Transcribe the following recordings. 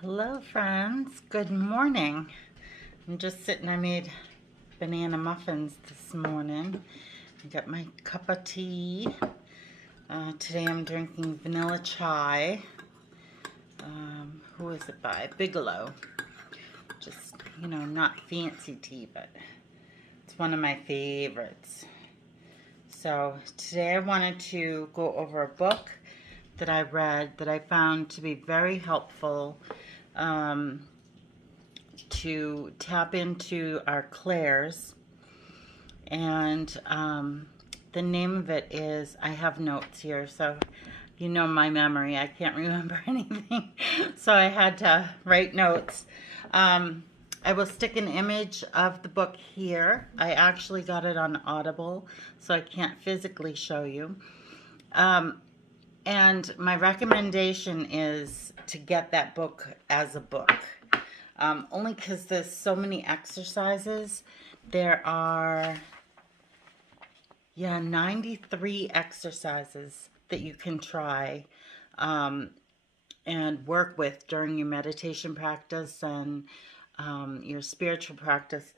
Hello, friends. Good morning. I'm just sitting. I made banana muffins this morning. I got my cup of tea. Today I'm drinking vanilla chai. Who is it by? Bigelow. Just, not fancy tea, but it's one of my favorites. So today I wanted to go over a book that I read that I found to be very helpful. To tap into our clairs, and the name of it is, I have notes here, so my memory, I can't remember anything, so I had to write notes. I will stick an image of the book here. I actually got it on Audible, so I can't physically show you. And my recommendation is to get that book as a book. Only because there's so many exercises. There are, 93 exercises that you can try and work with during your meditation practice and your spiritual practice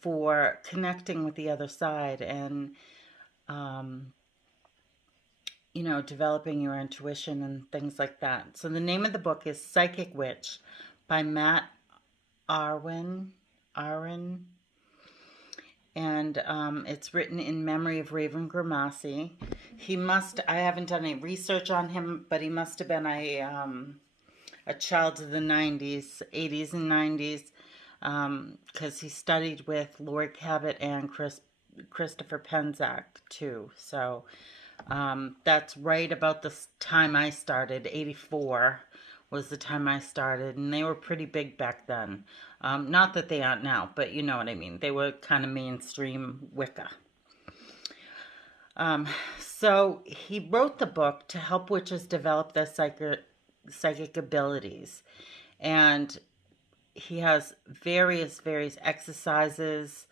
for connecting with the other side and, developing your intuition and things like that. So the name of the book is Psychic Witch by Auryn, and it's written in memory of Raven Grimassi. I haven't done any research on him, but he must have been a child of the 90s, 80s and 90s, because he studied with Lord Cabot and Christopher Penczak too. So that's right about the time I started. 84 was the time I started, and they were pretty big back then. Not that they aren't now, but you know what I mean. They were kind of mainstream Wicca. So he wrote the book to help witches develop their psychic abilities. And he has various exercises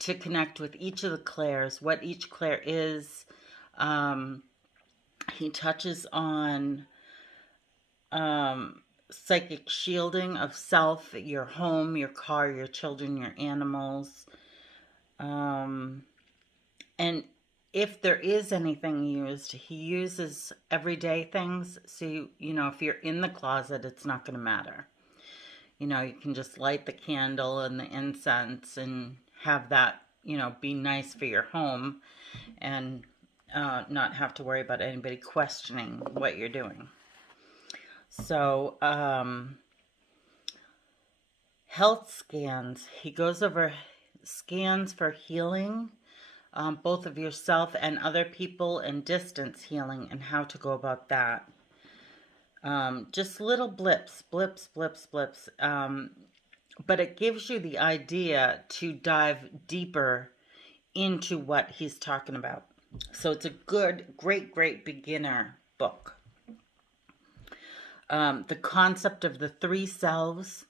to connect with each of the clairs, what each clair is. He touches on psychic shielding of self, your home, your car, your children, your animals. And if there is anything used, he uses everyday things. So, if you're in the closet, it's not going to matter. You can just light the candle and the incense and have that, be nice for your home and not have to worry about anybody questioning what you're doing. So, health scans. He goes over scans for healing, both of yourself and other people, and distance healing and how to go about that. Just little blips. But it gives you the idea to dive deeper into what he's talking about. So it's a great beginner book. The concept of the three selves,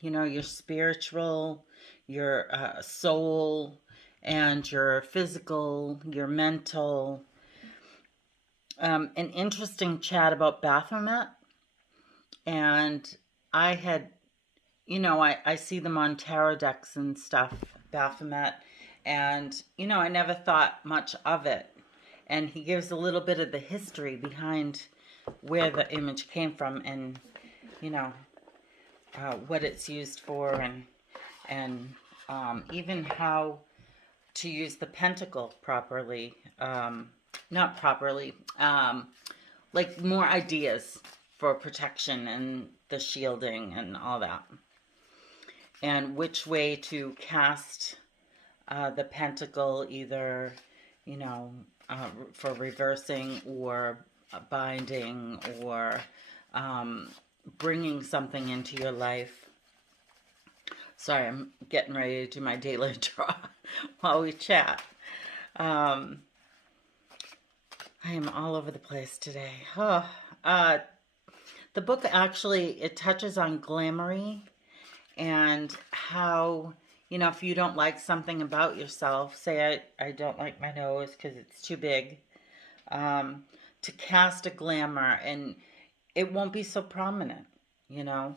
your spiritual, your soul, and your physical, your mental. An interesting chat about Baphomet. And I had, I see them on tarot decks and stuff, Baphomet. And, I never thought much of it. And he gives a little bit of the history behind where the image came from and, what it's used for and even how to use the pentacle properly. Not properly, like more ideas for protection and the shielding and all that. And which way to cast the pentacle, either, for reversing or binding or bringing something into your life. Sorry, I'm getting ready to do my daily draw while we chat. I am all over the place today. The book actually, it touches on glamoury and how, if you don't like something about yourself, say I don't like my nose because it's too big, to cast a glamour, and it won't be so prominent. you know.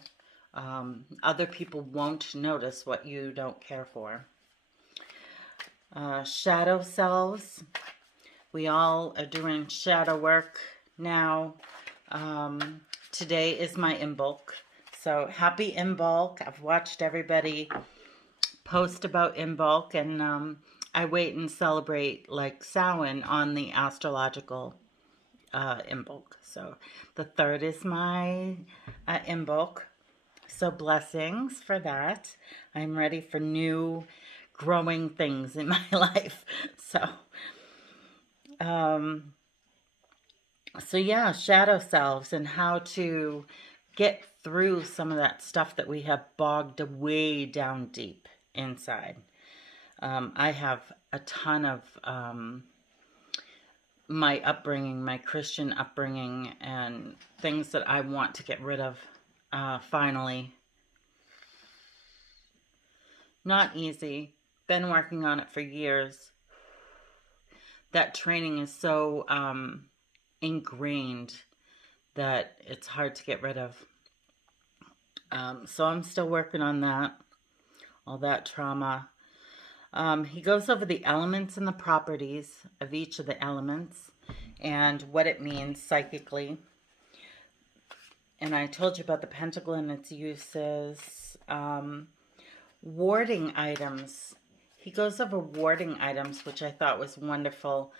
Other people won't notice what you don't care for. Shadow selves. We all are doing shadow work now. Today is my Imbolc. So happy Imbolc. I've watched everybody post about Imbolc, and I wait and celebrate like Samhain on the astrological Imbolc. So the third is my Imbolc. So blessings for that. I'm ready for new growing things in my life. Um, so yeah, shadow selves and how to get through some of that stuff that we have bogged way down deep inside. I have a ton of my upbringing, my Christian upbringing, and things that I want to get rid of finally. Not easy. Been working on it for years. That training is so ingrained that it's hard to get rid of. So I'm still working on that, all that trauma. He goes over the elements and the properties of each of the elements and what it means psychically. And I told you about the pentacle and its uses. Warding items. He goes over warding items, which I thought was wonderful.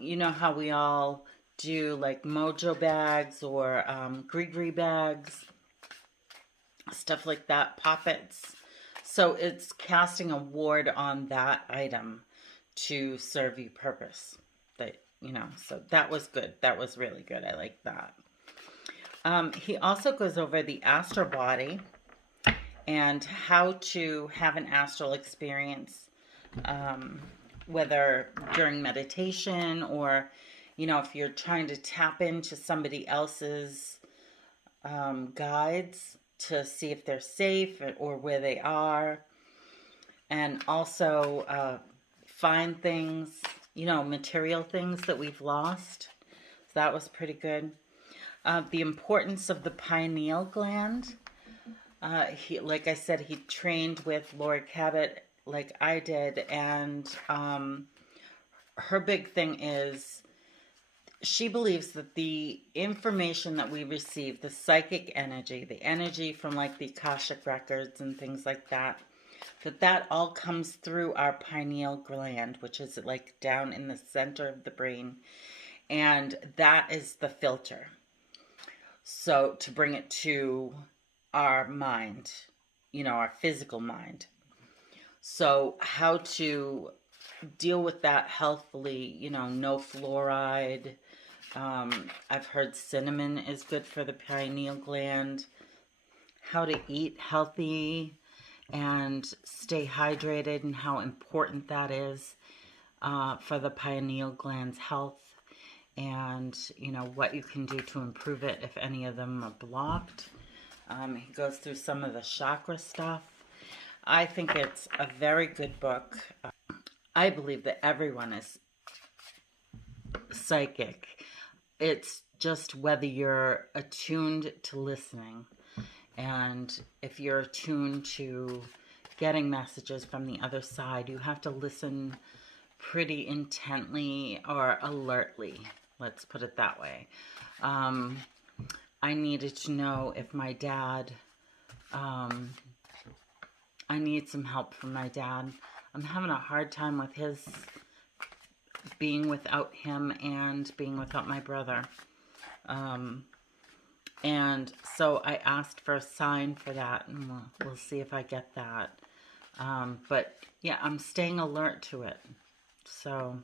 You know how we all do like mojo bags or gree bags, stuff like that, poppets. So it's casting a ward on that item to serve you purpose. That, you know, so that was good. That was really good. I like that. He also goes over the astral body and how to have an astral experience, whether during meditation or, you know, if you're trying to tap into somebody else's guides to see if they're safe or where they are. And also find things, you know, material things that we've lost. So that was pretty good. The importance of the pineal gland. Like I said, he trained with Lori Cabot like I did. And her big thing is she believes that the information that we receive, the psychic energy, the energy from like the Akashic records and things like that, that all comes through our pineal gland, which is like down in the center of the brain. And that is the filter. So to bring it to our mind, you know, our physical mind. So how to deal with that healthfully, you know, no fluoride. I've heard cinnamon is good for the pineal gland. How to eat healthy and stay hydrated and how important that is for the pineal gland's health. And, you know, what you can do to improve it if any of them are blocked. He goes through some of the chakra stuff. I think it's a very good book. I believe that everyone is psychic. It's just whether you're attuned to listening. And if you're attuned to getting messages from the other side, you have to listen pretty intently or alertly. Let's put it that way. I needed to know if my dad, I need some help from my dad. I'm having a hard time with his being without him and being without my brother. And so I asked for a sign for that, and we'll see if I get that. But yeah, I'm staying alert to it. So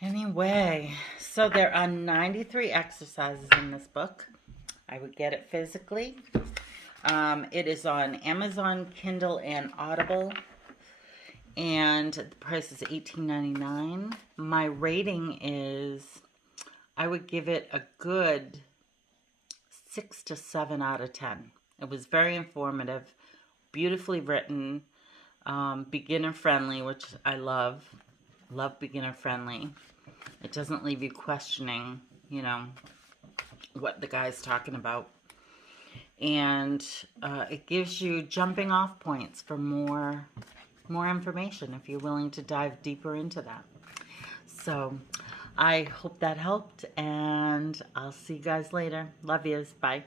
anyway, so there are 93 exercises in this book. I would get it physically. It is on Amazon, Kindle, and Audible. And the price is $18.99. My rating is, I would give it a good 6 to 7 out of 10. It was very informative, beautifully written, beginner friendly, which I love. Love beginner friendly. It doesn't leave you questioning, you know, what the guy's talking about. and it gives you jumping off points for more information if you're willing to dive deeper into that. So I hope that helped, and I'll see you guys later. Love yous. Bye.